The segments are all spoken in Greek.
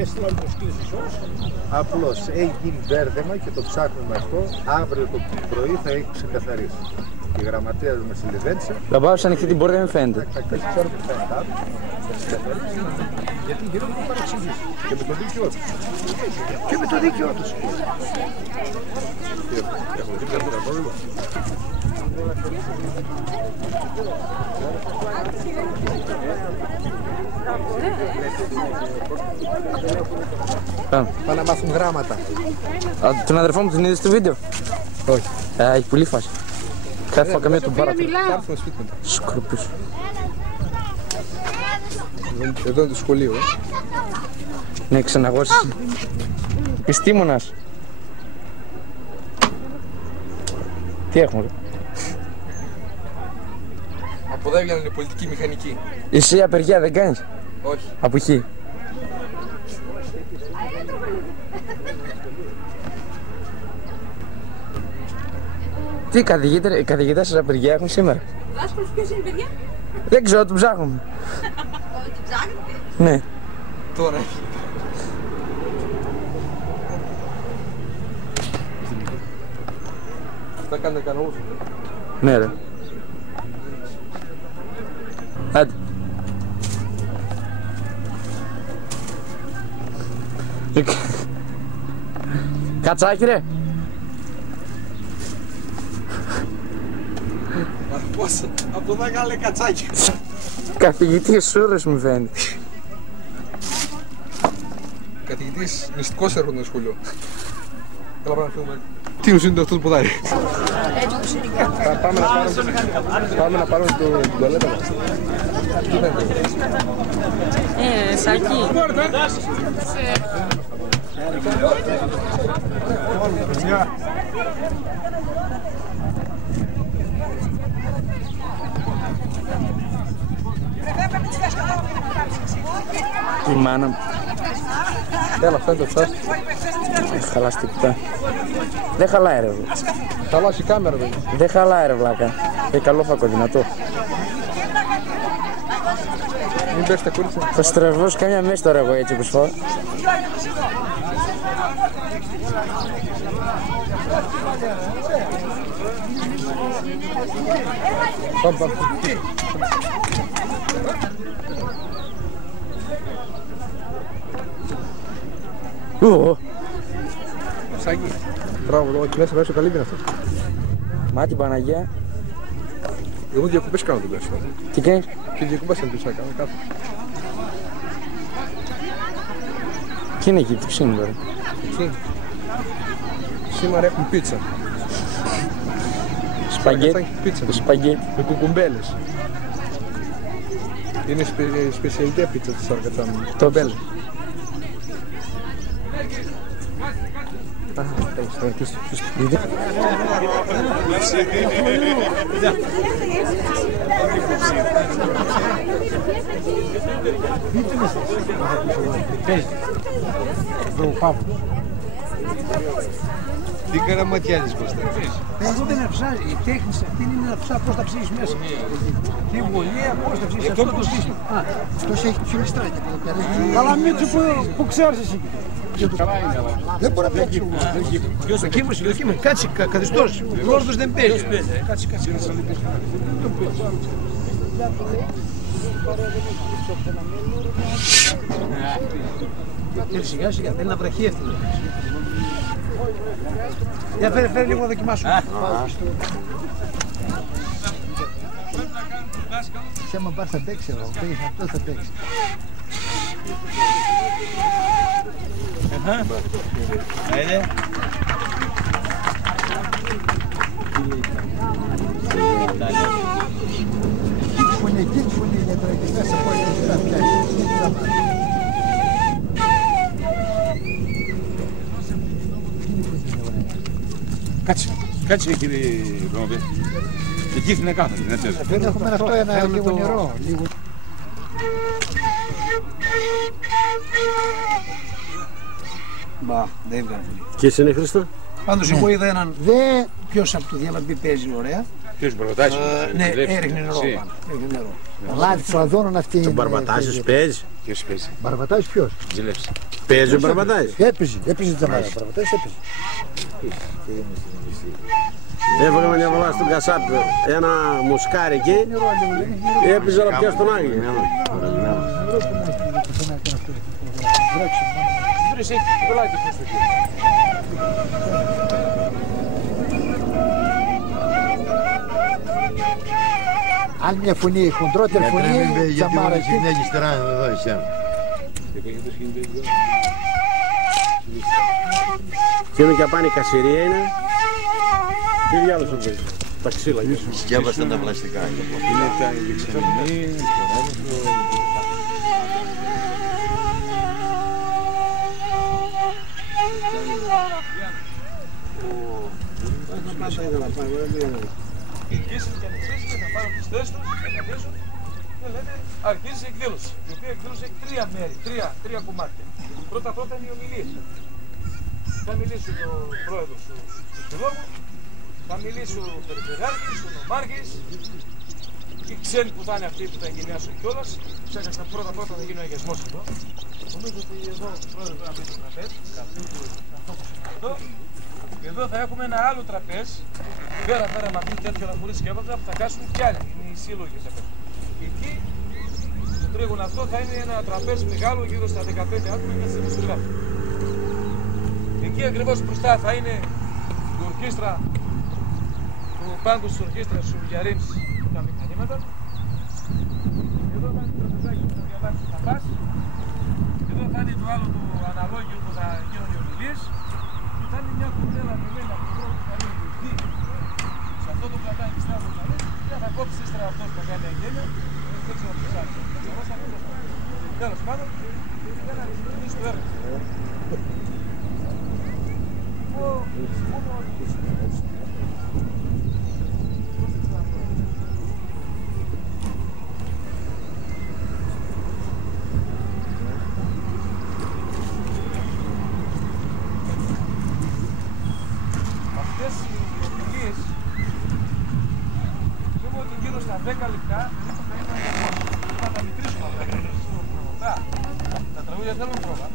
Έστειλα το σκύλι Απλώς έχει γίνει μπέρδεμα και το ψάχνουμε αυτό. Αύριο το πρωί θα έχει ξεκαθαρίσει. Η γραμματεία με συλληβέντησε. Θα πάω σαν ανοιχτή την πόρτα, δεν φαίνεται. Ξέρω τι φαίνεται αύριο. Θα ξεκαθαρίσει. Γιατί γίνονται και παρεξηγήσεις. Και με το δίκαιο τους. Και με το δίκαιο τους. Έχουμε δει ένα πρόβλημα. Πάμε να μάθουν γράμματα. Τον αδερφό μου τον είδες στο βίντεο? Όχι. Έχει πολύ φάση. Κάθε φορά καμία τον πάρα του. Κάρθουμε σπίτι μετά. Σκορπούς. Εδώ είναι το σχολείο. Ναι, ξαναγώσεις. Επιστήμονας. Τι έχουμε ρε? Από εδώ έβγαινε πολιτική μηχανική. Εσύ απεργία δεν κάνεις? Όχι. Αποχή. Τι οι καθηγητές σας απεργία έχουν σήμερα? Δάσκαλος ποιος είναι παιδιά? Δεν ξέρω, τον ψάχνουμε. Τον ψάχνετε? Ναι. Τώρα. Αυτά κάνετε κανόνες. Ναι ρε. Άντε. Κατσάκι ρε. Πώς, από εδώ έκανε κατσάκι. Καθηγητής Σούρες μου φαίνεται. Καθηγητής μυστικός έργο στο σχολείο. Καλά πάμε να φύγουμε. Τι νους είναι αυτό το ποδάρι? Πάμε να πάρουμε το τουαλέτα μας. Σάκι. Η μάνα μου. Έλα, φαίνεται ψάς. Χαλάς τίποτα. Δεν χαλάει ρε. Χαλάσει η κάμερα βέβαια. Δεν χαλάει ρε βλάκα. Έχει καλό φακό, δυνατό. Μην πες τα κούρτσα. Θα στραβώσω καμιά μέση τώρα εγώ έτσι όπως φάω. Πάμε. Σάκη. Μπράβο, εδώ και μέσα καλή είναι αυτό. Μα την Παναγία. Εγώ διακοπές κάνω τον πέσω. Τι κάνεις? Και διακοπές αν πίσω κάνω κάτω. Τι είναι εκεί, τι ψήνει τώρα? Εκεί. Σήμερα έχουν πίτσα. Σπαγγέτι. Πίτσα. Σπαγγέτι. Με κουκουμπέλες. Είναι σπεσιαλιτέα πίτσα της Αργατσάνου. Κουκουμπέλες. Τι καραματιάζεις μπροστά. Εγώ δεν ψάζει, η τέχνη σε αυτήν είναι να ψάξει πώς θα ψήσεις μέσα. Τι γωνία, πώς θα ψήσεις αυτό το σύστημα. Αυτός έχει ψηλιστράκια εδώ πέρα. Αλλά Μίτσο που ξέρεις εσύ. Δεν μπορεί να παίξει. Δοκίμασε, κάτσε καθιστός. Ο Λόρδος δεν παίζει. Κάτσε. Σιγά σιγά, θέλει να βραχεί αυτή. Για φέρε λίγο να δοκιμάσουμε. Και άμα πάρει θα παίξει εδώ, παίγεις αυτό θα παίξει. Άιντε. Κίτφουνε για τώρα και μέσα από εκεί θα πιάσει. Κάτσε κύριε Ρόβε. Εκεί είναι κάθετη, δεν θες. Δεν έχουμε αυτό ένα λίγο νερό. Μπα, δεν έβγαλε. Και εσύ είναι Χρήστο? Πάντως εγώ είδα έναν ποιος από το Διαλαμπή παίζει ωραία. Ποιος προτάσει. Ναι, έριχνε νερό πάνω. Λάδι Σλαδώνων αυτή είναι. Ο Μπαρμπατάσιος παίζει. Ποιος παίζει? Μπαρμπατάσιος ποιος? Ζηλεύς. Παίζει ο Μπαρμπατάσιος. Έπαιζε ο Τζαμάρας. Μπαρμπατάσιος έπαιζε. Έβγαμε μια βολά στον Κασάπ, ένα μουσκάρι εκεί. Έπαιζε να πιάσει τον Άγιο. Βρες έχει κολλάκι προς το κύριο. Άλλη μια φωνή, χοντρότερη φωνή, Τζαμάρα εκεί. Γιατί έχεις τώρα εδώ εσένα. Και είναι και απάνη κασιρία είναι. Τι διάλογο σου παίζει. Τα ξύλα. Σκεύασαν τα πλαστικά. Είναι τα δεξαμενή, το ρεύμα. Εγγύσουν και ανεξήσεις και θα πάρουν τις θέσεις τους, θα καθίσουν και λένε αρχίζει η εκδήλωση. Η οποία εκδήλωση έχει τρία μέρη, τρία κομμάτια. Πρώτα είναι οι ομιλίες. Θα μιλήσει ο πρόεδρος του Συλλόγου, θα μιλήσει ο Περιφερειάρχης, ο Νομάρχης, οι ξένοι που θα είναι αυτοί που θα εγκαινιάσουν κιόλας. Ξέχασα πρώτα θα γίνει ο αγιασμός εδώ. Νομίζω ότι εδώ ο πρόεδρος θα μπει στο τραπέζι, εδώ. Και εδώ θα έχουμε ένα άλλο τραπέζι, πέρα με αυτή τέτοια χωρίς σκεύασμα που θα κάσουν κι άλλοι, είναι οι σύλλογοι σε αυτό. Και εκεί, στο τρίγωνο αυτό θα είναι ένα τραπέζι μεγάλο γύρω στα 15 άτομα και θα δημοσιογράφοι. Εκεί ακριβώς μπροστά θα είναι η ορκίστρα, ο πάγκος της ορκίστρας του Γιαρίνης, τα μηχανήματα. Εδώ θα είναι το τραπεζάκι που θα διαβάσει τα πας. Εδώ θα είναι το άλλο το αναλόγιο που θα γίνουν οι ομιλίες. Θα είναι μια κουμπέλα μεμένα από τον τρόπο που θα είναι γλυκή. Σε αυτό το κρατάει τη στάδο που θα είναι και θα κόψει ύστερα αυτός που θα κάνει αγγέλια. Δεν ξέρω ποιος άλλο. Τέλος πάντων, για να ξεκινήσει το έργο. Αυτές οι ομιλίες πιστεύω ότι γύρω στα 10 λεπτά περίπου θα είναι αγιασμός. Θα τα μετρήσουμε αυτά. Τα τραγούδια θέλουν πρόβα.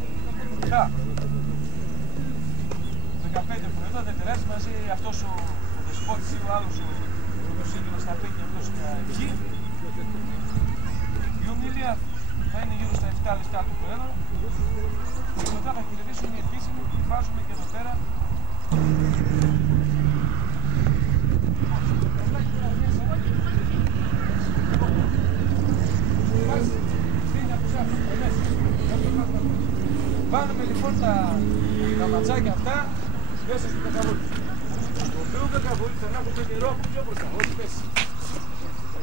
15 που εδώ δεν περάσει μαζί αυτός ο δεσπότης ή ο άλλος ο σύντομος θα πει και αυτός εκεί. Η ομιλία θα είναι γύρω στα 7 λεπτά του Προέδρου και μετά θα χαιρετήσουμε οι επίσημοι και βάζουμε και εδώ πέρα. Βάλουμε λοιπόν τα ματσάκια αυτά μέσα στο κακαβούλι. Στο οποίο κακαβούλι θα έχουμε νερό πιο μπροστά, όχι πέσει.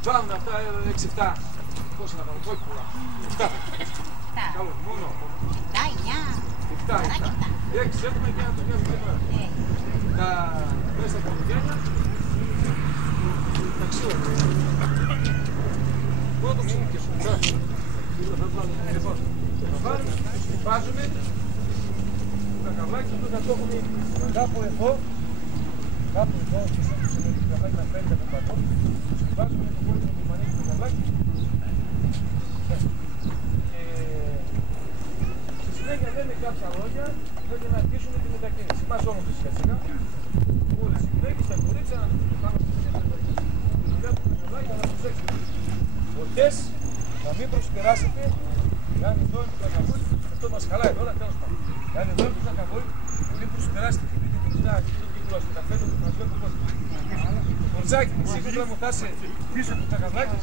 Βάλουμε αυτά 6-7. Πώς να βάλουμε, όχι πολλά. 7. Καλό, μόνο. 7. 6 έχουμε και να το πιάσουμε τώρα. Τα μέσα τα κουτιάνια. Τα ξύλα. Πού το ξύλικεσουμε. Λοιπόν, θα βάλουμε, βάζουμε τα καβλάκια, αυτό θα το έχουμε κάπου εδώ, το καβλάκι να φέρει από τον πατώ, βάζουμε το κόλλημα του μανίκι το καβλάκι και στη συνέχεια λέμε κάποια λόγια για να αρχίσουμε τη μετακίνηση. Μας όλων τους σχετικά, όλες οι γυναίκες, τα κορίτσια, να πάμε στη μετακίνηση. Βλέπουμε το καβλάκι, αλλά προσέξτε. Ορτές, να μην προσπεράσετε. Κάνει εδώ είναι το κακαβούλι, αυτό μας χαλάει τώρα, τέλος πάντων. Κάνει εδώ είναι το κακαβούλι, μην προσπεράσετε και πείτε την κοιτά και το κυκλώσει, τα φέτο που μας βλέπει το κόσμο. Το κορτσάκι, εσύ κοντά μου θα είσαι πίσω από τα κακαβλάκια,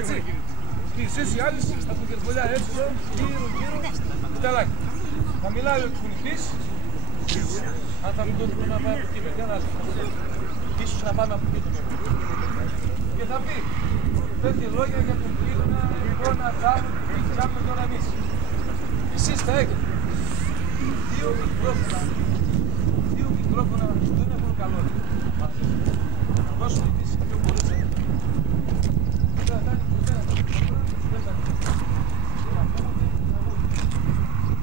έτσι. Και εσείς οι άλλοι στα πουκερβολιά έτσι εδώ, γύρω, κουταλάκι. Θα μιλάει ο εκφωνητής, αν θα μην το δούμε να πάει από εκεί, παιδιά, να ίσως να πάμε από εκεί το μέλλον. Και θα πει τέτοια λόγια για τον γείτονα, εικόνα, τσάπου, τι τσάπουμε τώρα εμείς. Εσείς θα έχετε δύο μικρόφωνα που δεν έχουν καλό. Θα δώσουμε εμείς πιο πολλές αγίες. Θα κάνει ποτέ να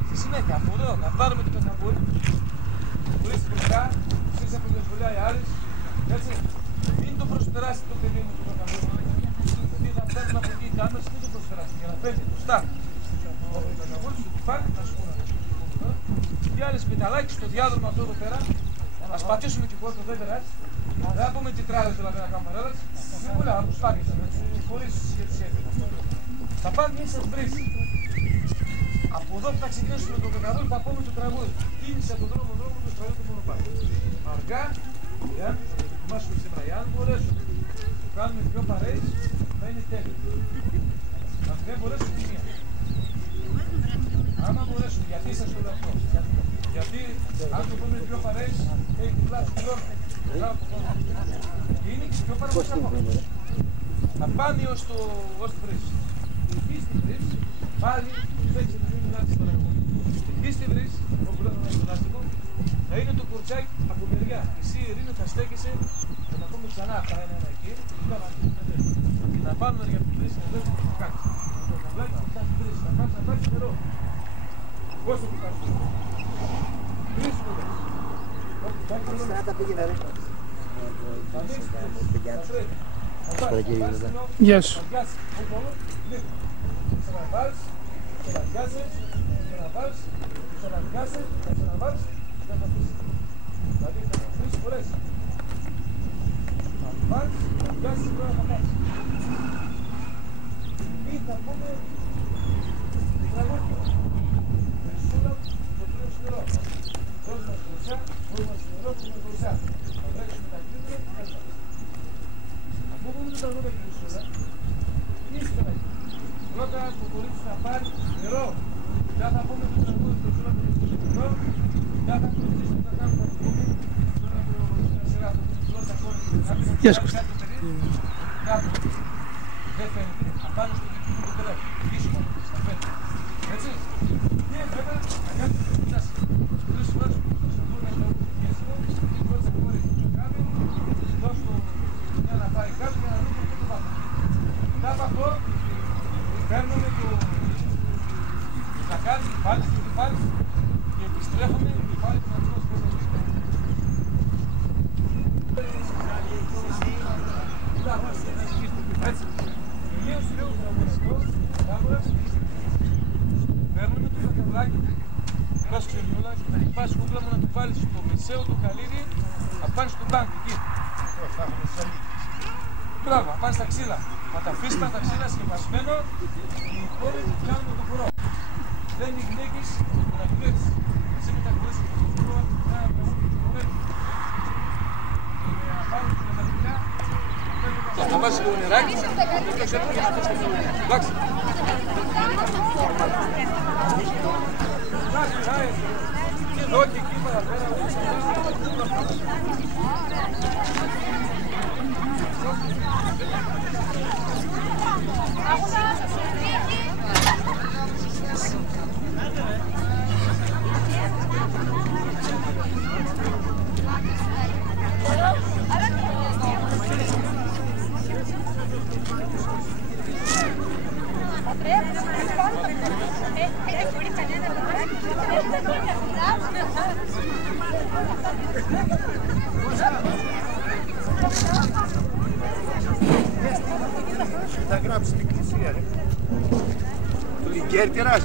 στη συνέχεια, από εδώ θα πάρουμε το κακαβούλι, χωρίς μπροστά, εσείς από τη σχολιά οι άλλες, έτσι. Μην το προσπεράσετε το παιδί μου το κακαβούλι. Γιατί θα παίρνουν από εκεί οι κάμερες και το προσφεράσουν για να παίρνει το στάρ. Όπου τα καβόλους στο κεφάλι, θα σου πούνε τώρα. Και άλλες πιταλάκι στο διάδρομο αυτό εδώ πέρα. Ας πατήσουμε και χωρίς το δεύτερα έτσι. Δεν θα πούμε τι τράδες δηλαδή να κάνουμε ρέλας. Δεν μου λέω, από σπάκησα, χωρίς σχέση. Θα πάνε μια σας βρύση. Από εδώ που θα ξεκινήσουμε το πεκαδόλ θα πούμε το τραγούδι. Κίνησε από τον δρόμο το στραγγί του μονοπάτι. Αργά, εάν θα το δοκιμάσουμε σήμερα, εάν μπορέσουμε. Το κάνουμε δυο παρέες, θα είναι τέλειο. Αν δεν μπορέσουμε τη μία. Άμα μπορέσουμε, γιατί σας το λέω αυτό. Γιατί αν το πούμε δυο παρέες, έχει τουλάχιστον χρόνο. Και είναι και πιο παραγωγικό. Θα πάνε ως το βρύση. Εκεί στη βρύση, πάλι δεν ξεκινούν να έρθει στον εγώ. Εκεί στη βρύση, όπου λέω να είναι το λάστιχο, θα είναι το κουρτσάκι από μεριά. Εσύ Ειρήνη θα στέκεσαι, θα τα πούμε ξανά αυτά ένα εκεί, και να πάμε για την βρύση να δούμε τι θα κάνεις. Το καβλάκι θα φτάσει βρύση, θα κάνεις να πάρεις νερό. Πώς θα το κάνεις? Βρύση το δες. Στράτα πήγαινε ρε. Γεια σου. Πρώτα το κορίτσι θα πάρει νερό. Δεν θα πούμε το τραγούδι στο σούλα του νερό. Δεν θα ακολουθήσουμε να κάνουμε το πούμε. Τώρα το σειρά του πρώτα κόρη. Γεια σου Κώστα. Κάτω. Δεν φαίνεται. Απάνω στο δικό του τρέχει. Πίσω μόνο του θα φαίνεται. Έτσι. Και βέβαια θα κάνουμε το κοιτάς. Τρεις φορές που θα δούμε το πιεσμό. Τρεις φορές θα κόρει το κάνει. Δώσ' το μια να πάρει κάτι για να δούμε και το πάμε. Μετά από αυτό παίρνουμε το ζακάρι, πάλι στο κεφάλι και επιστρέφουμε και πάλι το να τσιρώσουμε. Έτσι. Τελείωσε λίγο τραγουδιστικό, κάμερας. Παίρνουμε το ζακαβλάκι, πας ξελιόλα και θα πας κούκλα μου να το βάλεις στο μεσαίο το καλύδι, να πάνεις στον τάγκο εκεί. Μπράβο, να πάνεις στα ξύλα. Θα τα αφήσεις τα ξύλα σκεπασμένο και οι υπόλοιποι πιάνουν το χορό. Δεν είναι γυναίκες να κλέψεις. Εσύ με τα κλέψεις και το χορό να βγάλεις. Και να πάρουν τα μεταλλικά. Θα βάζεις λίγο νεράκι και το έρθει για να πεις το χορό. Εντάξει. Και εδώ και εκεί παραπέρα. Θα γράψει την εκκλησία, ρε. Του Λιγκέρκερας.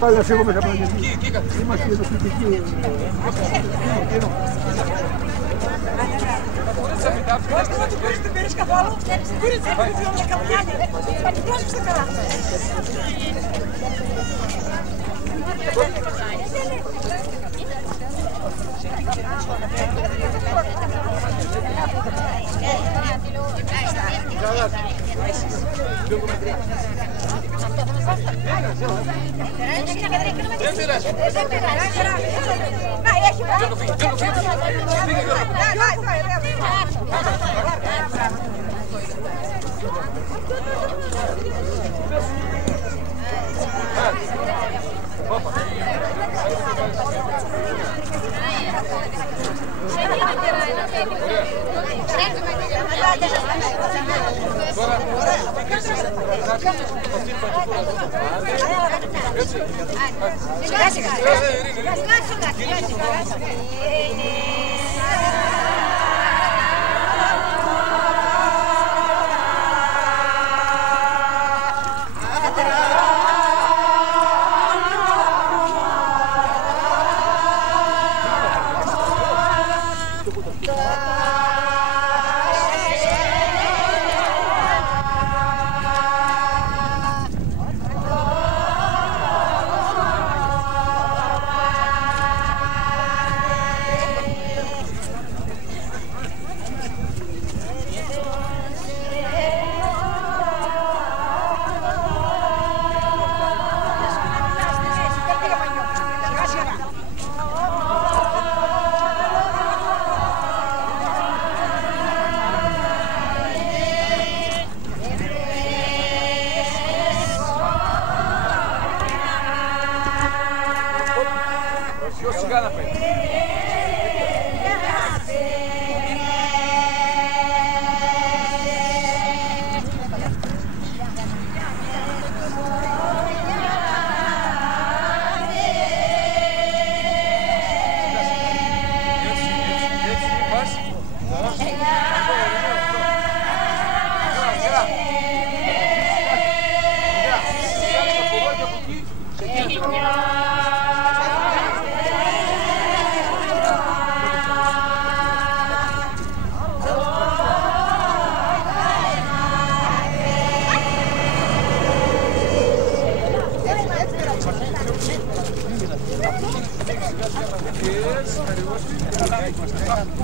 Πάλι να φύγουμε τα πράγματα. Είμαστε εδώ φυτικοί. Δεν την πήρες καθόλου. Πήρες την πήρες καμπιάνια. Θα την πρόσεξε καλά.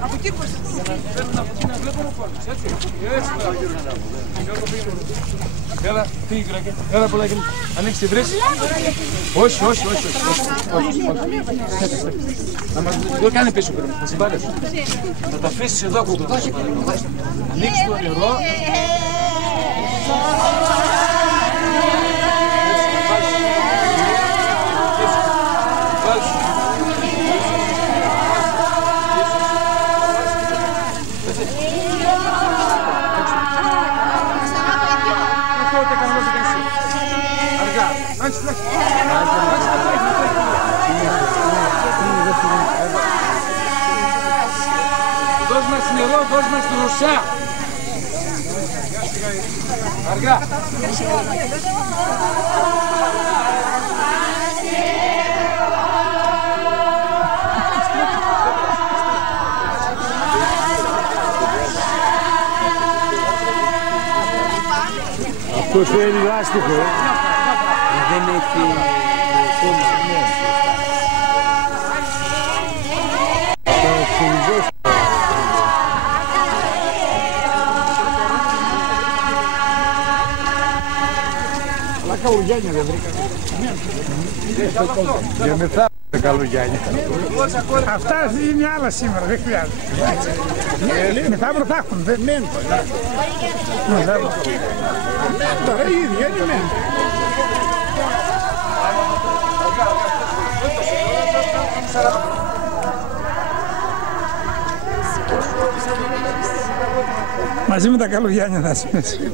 Από εκεί πώς θέλουν από εκεί να βλέπουν ο κόσμος, έτσι. Έλα, φύγει κυράκια. Έλα πολλάκι μου. Ανοίξει τη βρύση. Όχι. Δεν κάνει πίσω κυράκια. Θα συμπάρεις. Θα τα αφήσεις εδώ από εδώ. Ανοίξει το νερό. Δώσ' μας νερό, δώσ' μας δροσιά. Αργά. Αυτό θέλει λάστιχο, Δεν έχει κόμμα. Αλλά καλουγιάνια δεν βρήκα. Για μετά καλουγιάνια. Αυτά είναι άλλα σήμερα, δεν χρειάζεται. Μετά θα έχουν, δεν μένουν. Τώρα η ίδια είναι μένουν. Μαζί με τα καλουγιάνια θα σημαίνει.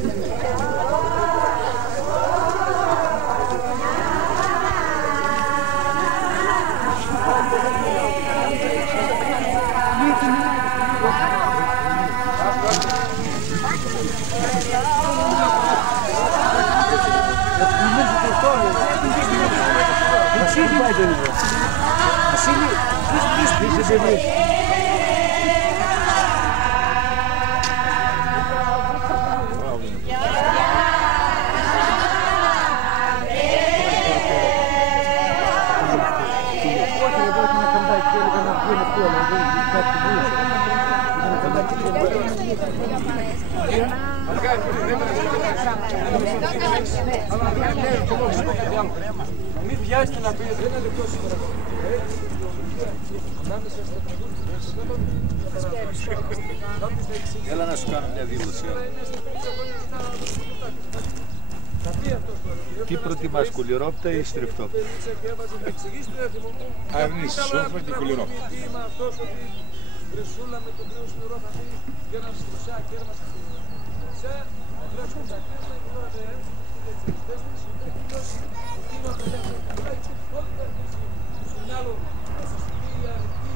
πάει τον ίδιο. Βασίλη, πεις παιδί. Μην βιάζετε να πείτε, δεν είναι λεπτό σήμερα. Έλα να σου κάνω μια δήλωση. Τι προτιμάς, κουλιρόπτα ή στριφτόπτα? Αρνείς, σόρφα και κουλιρόπτα. Βρεσούλα με τον κρύο σνουρό θα πει και ένα σκουσά και ένα σκουσά. Βλέπουν τα κέρδα και τώρα τα έρθει και τις τέσσερις είναι τελειώσει. Τι είναι ο τελευταίος που πάει και όλη τα έρθει. Σου μυαλό, μέσα στη βία, αρκή.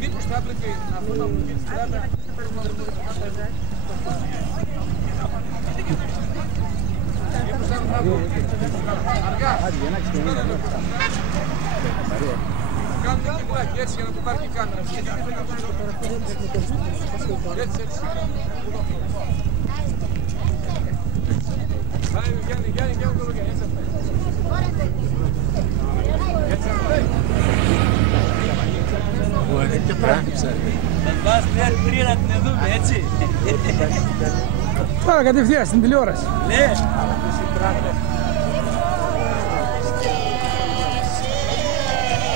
Μήπως θα έπρεπε να πούμε από την στράτα. Αργά. Κάνουμε και πλάκι έτσι για να το πάρει και η κάμερα. Έτσι, έτσι. Πάει Γιάννη, Γιάννη, Γιάννη, το λόγια. Έτσι αυτά. Έτσι αυτά. Μπορεί και πράκυψα. Θα πας πριν να την δούμε, έτσι. Τώρα κατευθείαν στην τηλεόραση. Ναι.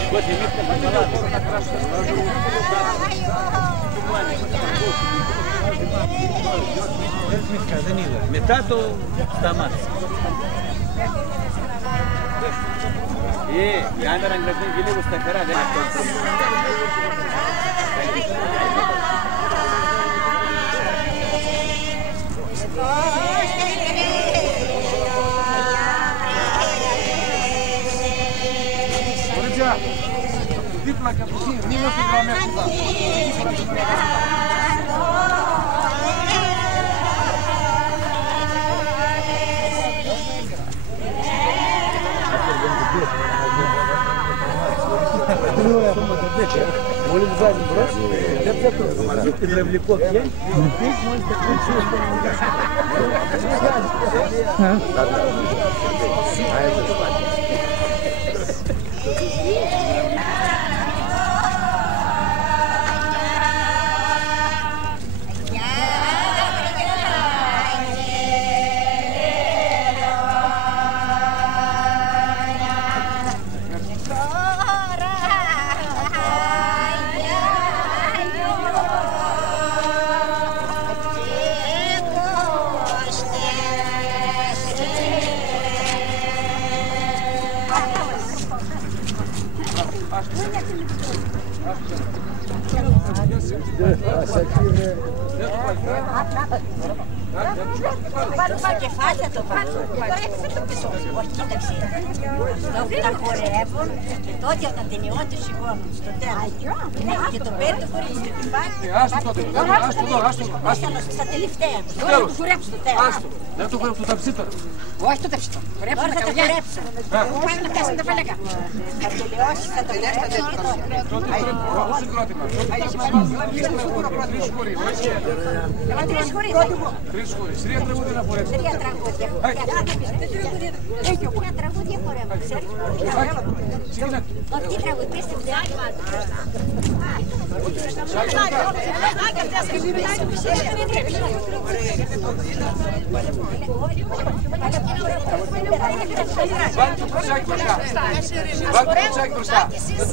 Εγώ θυμήθηκα τα καλά. Δεν είδα. Μετά το σταμάτησε. Η άμερα κρατάει και λίγο σταθερά, δεν είναι αυτό. Κορίτσια, δίπλα και από εκεί, μην μας την γραμμή. Μόλις βγάζει μπρος, δεν θα το τηλεβλικό πιέν, μόλις τα κλείσεις. Βάλουμε κεφάλια το βάζω. Τώρα έτσι το πίσω. Όχι, κοίταξε. Τα χορεύουν και τότε όταν τελειώνει το σηκώνουν στο τέλος. Και το παίρνει το χωρίς και την πάει. Άστο τότε, άστο εδώ, άστο εδώ. Στα τελευταία. Τώρα το χορέψω στο τέλος. Άστο, δεν το χορέψω το ταψίταρα. Όχι το ταψίτο. Χορέψω τα χορέψω. Πάμε να πιάσουμε τα παλέκα. Θα τελειώσει, θα το χορέψω. Τότε πρέπει το συγκρότημα. Τρεις χωρί, όχι. Τρεις χωρί. Τρεις χωρί. Τρία τραγούδια να χορέψω. Τρία τραγούδια. Τρία τραγούδια χορεύω. Τι τραγούδια, πες την Βάλτε το πουτσάκι μπροστά. Βάλτε το πουτσάκι μπροστά.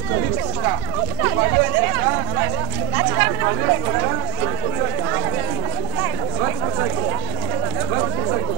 Κολλήστε μπροστά. Βάλτε το πουτσάκι. Βάλτε το πουτσάκι.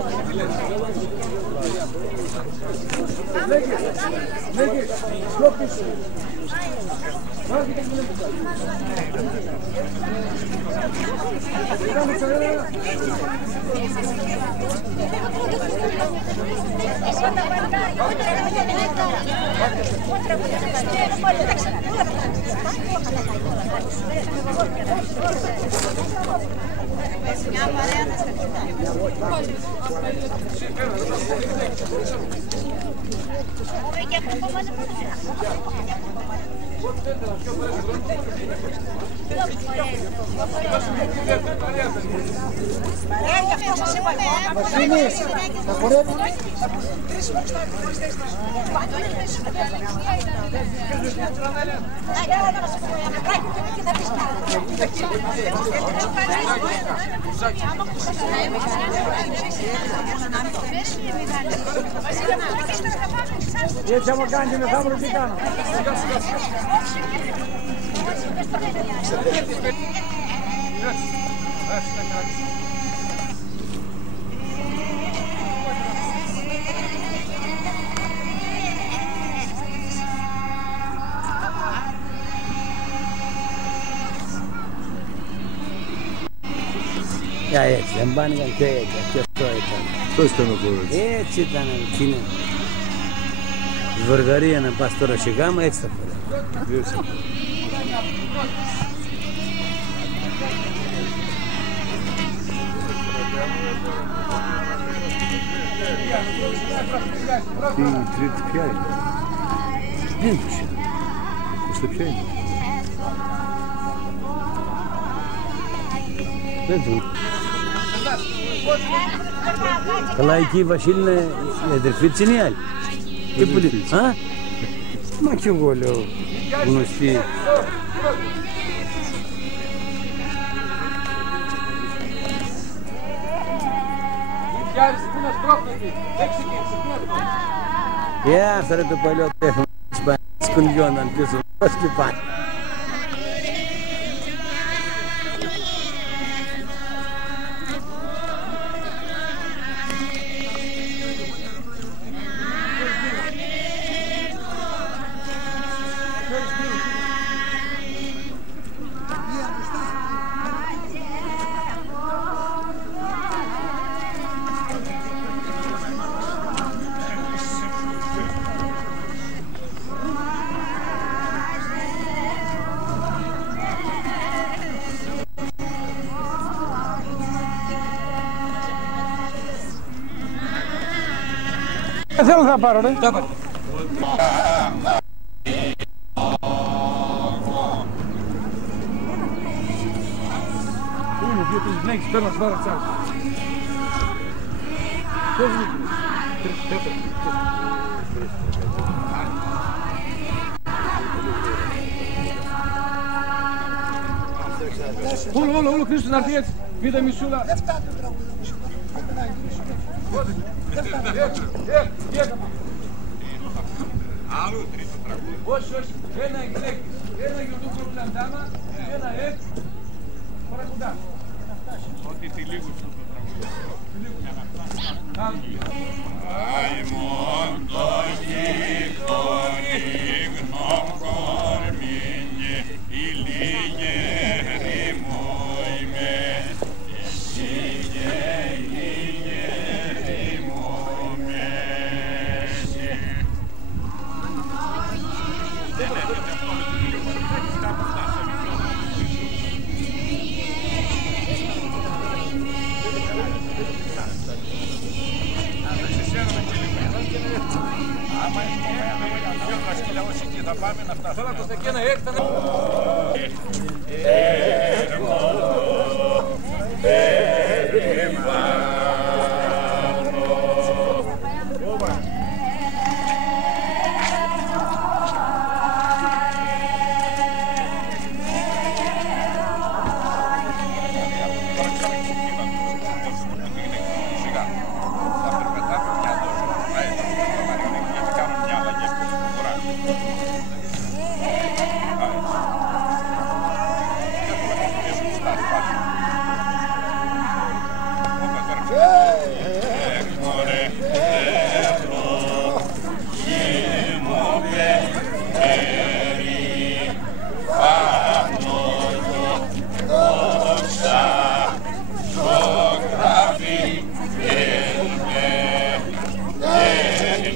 Έτσι άμα κάνετε μεθαύριο τι κάνω. Έτσι, δεν πάνε και έτσι, και αυτό ήταν. Πώς ήταν ο κόρος? Έτσι ήταν, τι είναι. Βαργαρία να πας τώρα σε γάμα, έτσι θα φορά. Έτσι. Η τρίτη ποια είναι? Πίντουσε. Είστε ποια είναι? Δεν του. Καλά εκεί η Βασίλη είναι η αδερφή της είναι η άλλη. Τι που λέει, α? Μα κι εγώ λέω γνωστή. Αυτό ρε το παλιό τέχνο της κουνιόναν πίσω μας και πάνε. Θέλω να πάρω, ρε. Τα πάρω. Είναι δύο-τρεις γυναίκες, παίρνω να πάρω τσάκ. Πώς είναι? Τρεις, τέσσερα. Όλο, Χρήστος να έρθει έτσι. Πείτε μισούλα. Δεν φτάνει το τραγούδι. Άλλο τρίτο τραγούδι. Όχι, ένα γυναίκης, ένα γιοτούκο πλαντάμα, ένα έτσι, τώρα κοντά. Ότι τυλίγουν στο τραγούδι. Άιμον το γήπτον ήγνον κορμίνι, η λίγε ρημούι με, εσύ και λίγε ρημού με, εσύ. Δεν έρχεται αυτό με το λίγο, κάπου φτάσαμε. Άμα είναι πιο δρασκύλα όσοι εκεί θα πάμε να φτάσουμε. Τώρα προς τα κένα έρθα να...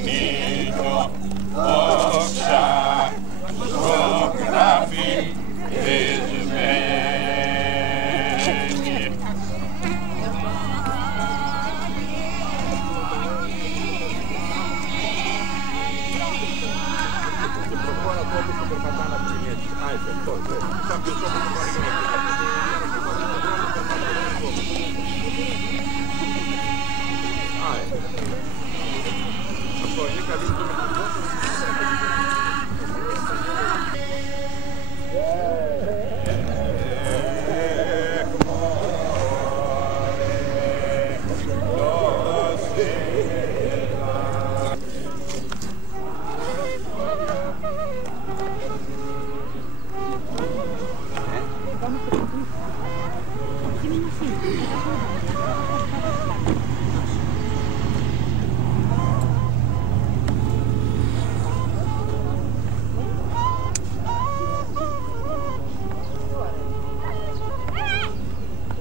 γεννήτω, όξα, ζωγράφη, δεσμένη.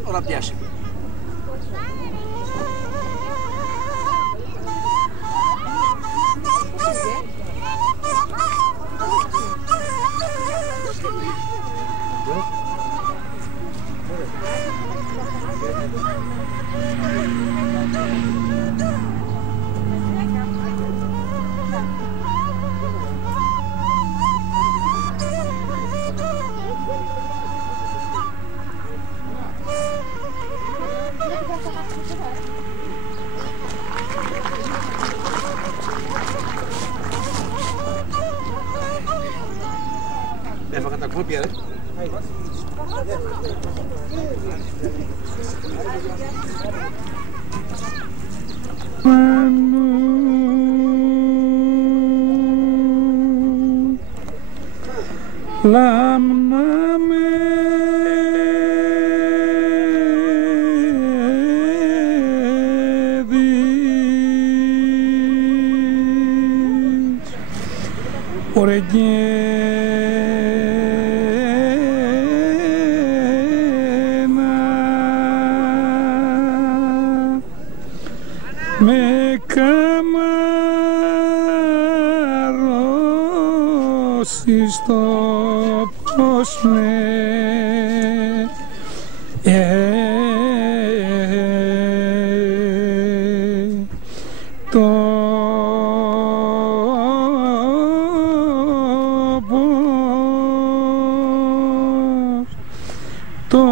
Τώρα πιάσει. Έφαγα τα κόπια, ρε. Λάμνα με δεις, ωραία με καμαρώσεις το πως με το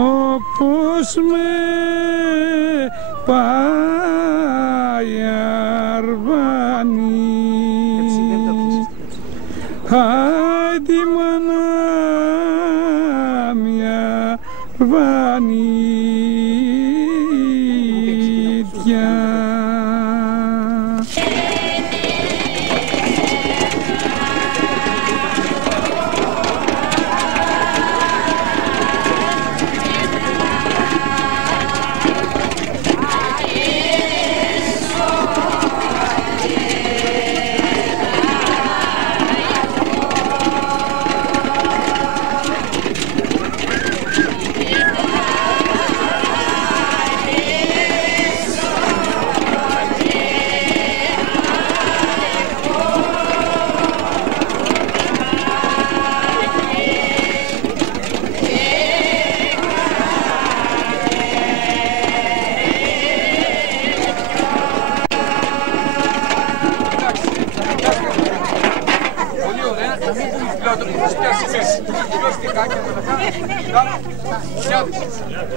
πως με πάει αρβάνι. Άιντι μάνα μια αρβάνιτια.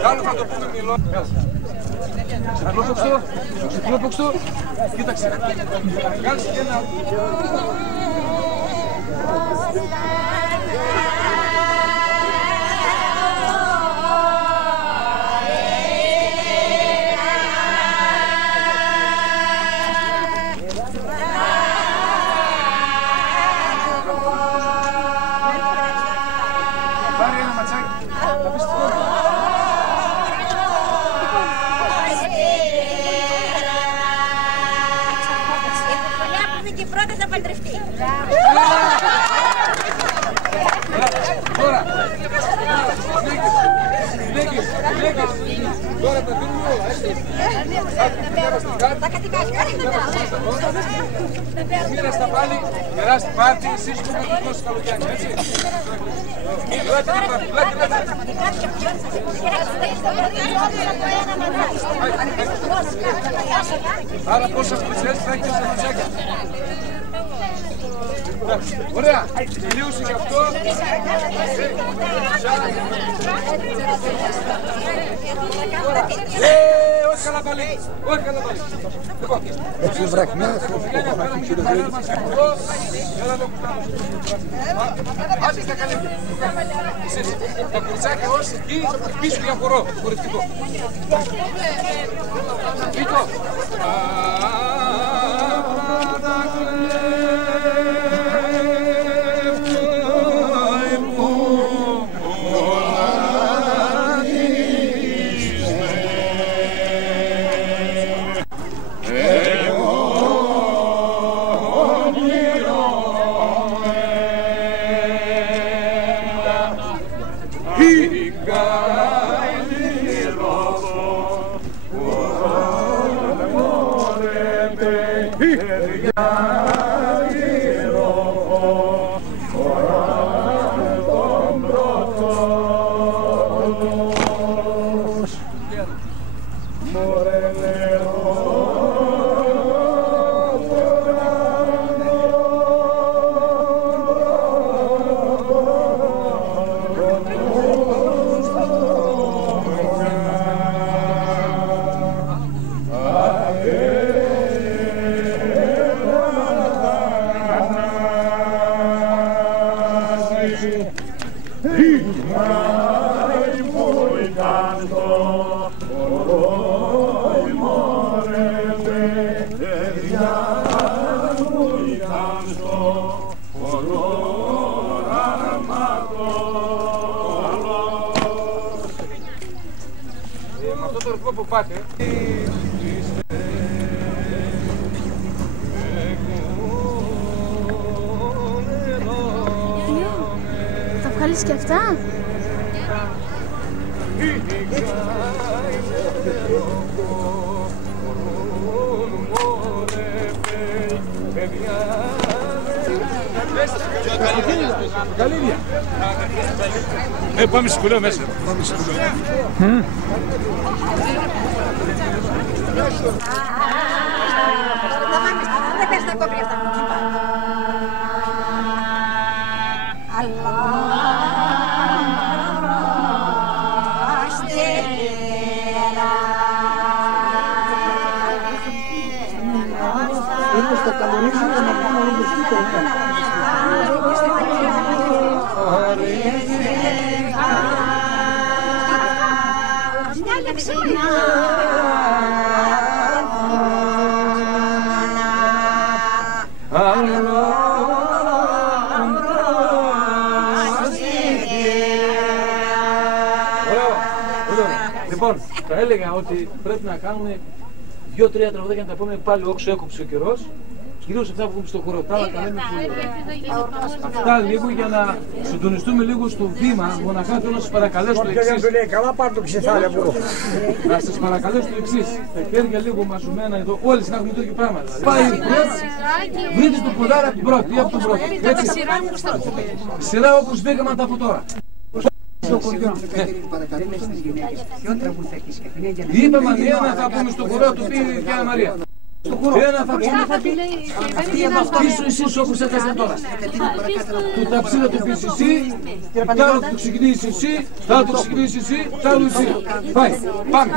Κάτω θα το πούμε μιλώ. Ξυπνόπωξο, κοίταξε. Κάνεις και ένα... Πάρε ένα ματσάκι, θα πεις τι κόρη. Και πρώτα θα παντρευτεί. Τώρα, λέγες. Τώρα τα δίνουμε όλα, έτσι. Τα κατοικάς, κάτι δεν Μοίραστα πάλι, περάστε πάρτι, εσείς που θα το δώσει καλοκιάνι, έτσι. Λάτε και πάρτι, λάτε. Άρα πόσες πλησιές θα έχετε στα ματσάκια. Ωραία, τελείωσε και αυτό. Όχι καλά πάλι, όχι καλά πάλι. Έτσι βραχμιά, άντε στα καλύβια. Εσείς, τα κουριτσάκια όσοι εκεί, πίσω για χορό, χορευτικό. Πίκο. Με αυτό το ρυθμό που πάτε, θα βγάλεις και αυτά? Καλύβια. Πάμε σχολείο μέσα. Πάμε σχολείο. Δεν πες να κόβει αυτά που τσίπα. Λοιπόν, θα έλεγα ότι πρέπει να κάνουμε 2-3 τραγουδάκια να τα πούμε πάλι όξω έκοψε ο καιρός. Κυρίως αυτά που έχουμε στο χώρο. Αυτά λίγο για να συντονιστούμε λίγο στο βήμα. Μοναχά θέλω να σας παρακαλέσω το εξής. Να σας παρακαλέσω το εξής. Τα χέρια λίγο μαζωμένα εδώ, όλοι να έχουμε το ίδιο πράγμα. Πάει η πρώτη, βρείτε το ποδάρι από την πρώτη ή από τον πρώτο. Σειρά όπως πήγαμε από τώρα. Είπαμε ένα θα πούμε στο χορό του πήγε και Άννα Μαρία. Ένα θα πούμε πίσω εσείς όπως έκασαν τώρα. Του ταψίδα του πεις εσύ, τ' άλλο του ξεκινήσεις εσύ, τ' άλλο του ξεκινήσεις εσύ, τ' άλλο εσύ. Πάει, πάμε.